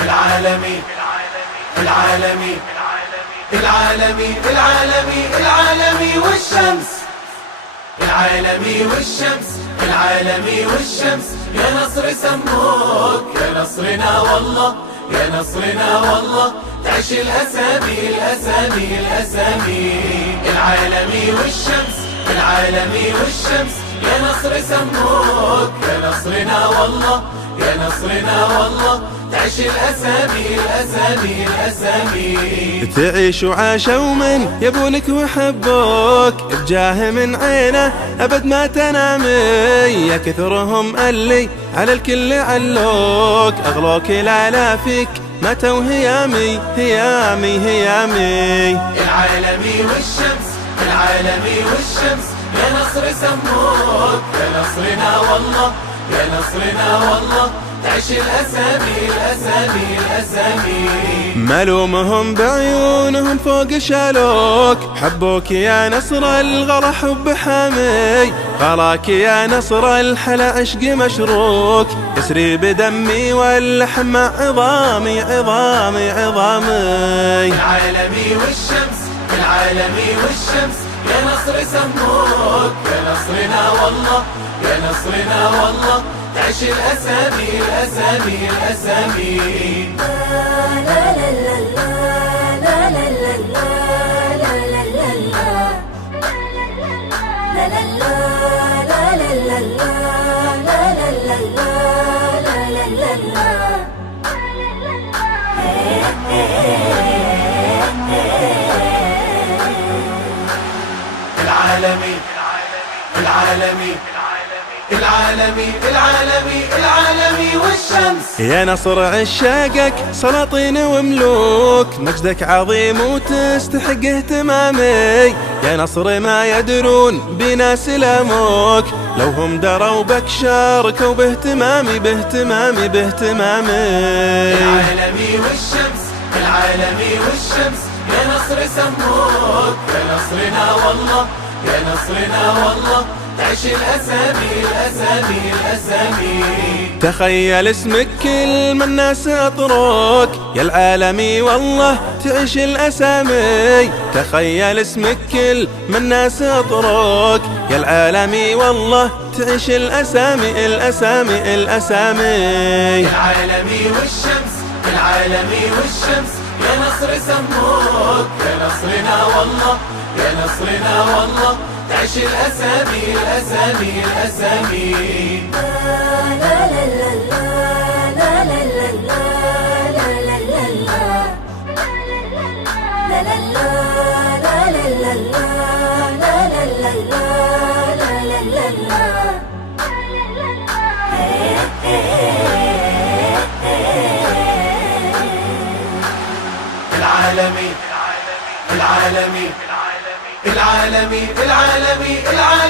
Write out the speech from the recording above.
العالمي العالمي العالمي العالمي العالمي والشمس، العالمي والشمس، العالمي والشمس. يا نصر سموك يا نصرنا والله، يا نصرنا والله. تعيش الأسامي الأسامي الأسامي. العالمي والشمس، العالمي والشمس. يا نصر سموك يا نصرنا والله، يا نصرنا والله. تعيش الأسامي الأسامي الأسامي. تعيش وعاشوا من يبونك وحبوك بجاه من عينه أبد ما تنامي. يا كثرهم اللي على الكل علوك، أغلوك لا فيك ماتوا هيامي هيامي هيامي. العالمي والشمس، العالمي والشمس. يا نصر سموك يا نصرنا والله، يا نصرنا والله. تعيش الأسامي الأسامي الأسامي. ملومهم بعيونهم فوق شالوك، حبوك يا نصر الغلا حب حامي. غلاك يا نصر الحلا عشق مشروك، يسري بدمي واللحم مع عظامي عظامي عظامي. العالمي والشمس، العالمي والشمس. يا نصر سموك يا نصرنا والله، يا نصرنا والله. تعيش الأسامي الأسامي الأسامي. لا لا لا لا لا لا لا لا لا لا لا لا لا لا لا. العالمي العالمي العالمي العالمي العالمي والشمس. يا نصر عشاقك سلاطين وملوك، مجدك عظيم وتستحق اهتمامي. يا نصر ما يدرون بنا سلامك، لو هم دروا بك شاركوا باهتمامي باهتمامي باهتمامي. العالمي والشمس، العالمي والشمس. يا نصر سموك يا نصرنا والله، يا نصرنا والله. تعيش الأسامي الأسامي الأسامي. تخيل اسمك كل ما الناس اطروك، يا العالمي والله تعيش الأسامي. تخيل اسمك كل ما الناس اطروك، يا العالمي والله تعيش الأسامي الأسامي الأسامي. العالمي والشمس، العالمي والشمس. يا نصر سموك يا نصرنا والله، يا نصرنا والله. تعيش الأسامي الأسامي الأسامي. لا لا لا لا لا لا لا لا لا لا لا لا لا لا لا. العالمي العالمي العالمي العالمي العالمي.